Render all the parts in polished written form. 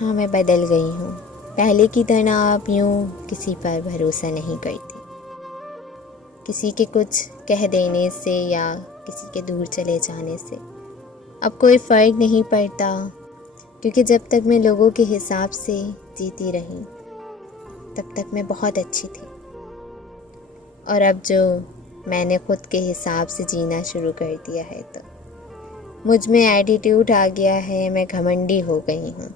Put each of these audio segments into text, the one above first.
हाँ, मैं बदल गई हूँ। पहले की तरह अब यूँ किसी पर भरोसा नहीं करती। किसी के कुछ कह देने से या किसी के दूर चले जाने से अब कोई फ़र्क नहीं पड़ता, क्योंकि जब तक मैं लोगों के हिसाब से जीती रही तब तक मैं बहुत अच्छी थी। और अब जो मैंने खुद के हिसाब से जीना शुरू कर दिया है तो मुझ में एटीट्यूड आ गया है, मैं घमंडी हो गई हूँ।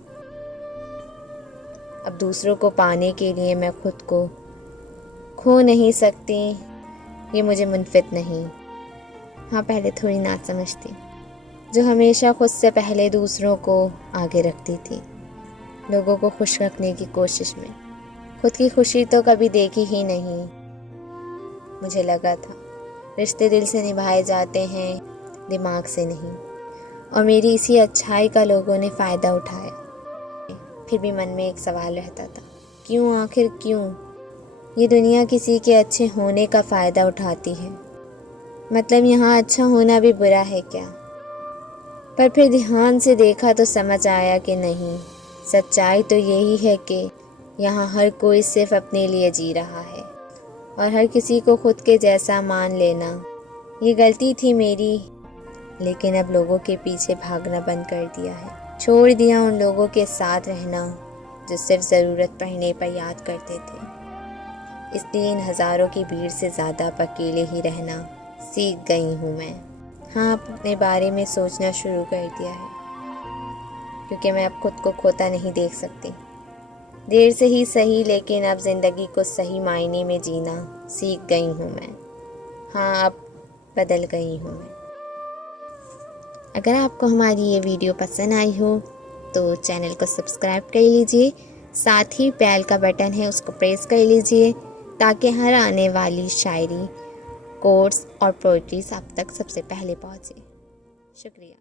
अब दूसरों को पाने के लिए मैं खुद को खो नहीं सकती, ये मुझे मुनफित नहीं। हाँ, पहले थोड़ी नासमझ थी, जो हमेशा खुद से पहले दूसरों को आगे रखती थी, लोगों को खुश रखने की कोशिश में। खुद की खुशी तो कभी देखी ही नहीं। मुझे लगा था रिश्ते दिल से निभाए जाते हैं, दिमाग से नहीं, और मेरी इसी अच्छाई का लोगों ने फ़ायदा उठाया। फिर भी मन में एक सवाल रहता था, क्यों, आखिर क्यों ये दुनिया किसी के अच्छे होने का फ़ायदा उठाती है? मतलब यहाँ अच्छा होना भी बुरा है क्या? पर फिर ध्यान से देखा तो समझ आया कि नहीं, सच्चाई तो यही है कि यहाँ हर कोई सिर्फ अपने लिए जी रहा है, और हर किसी को खुद के जैसा मान लेना ये गलती थी मेरी। लेकिन अब लोगों के पीछे भागना बंद कर दिया है, छोड़ दिया उन लोगों के साथ रहना जो सिर्फ ज़रूरत पड़ने पर याद करते थे। इसलिए इन हज़ारों की भीड़ से ज़्यादा अब अकेले ही रहना सीख गई हूँ मैं। हाँ, अपने बारे में सोचना शुरू कर दिया है, क्योंकि मैं अब खुद को खोता नहीं देख सकती। देर से ही सही, लेकिन अब ज़िंदगी को सही मायने में जीना सीख गई हूँ मैं। हाँ, अब बदल गई हूँ मैं। अगर आपको हमारी ये वीडियो पसंद आई हो तो चैनल को सब्सक्राइब कर लीजिए, साथ ही बेल का बटन है उसको प्रेस कर लीजिए, ताकि हर आने वाली शायरी, कोट्स और पोइट्रीज आप तक सबसे पहले पहुँचे। शुक्रिया।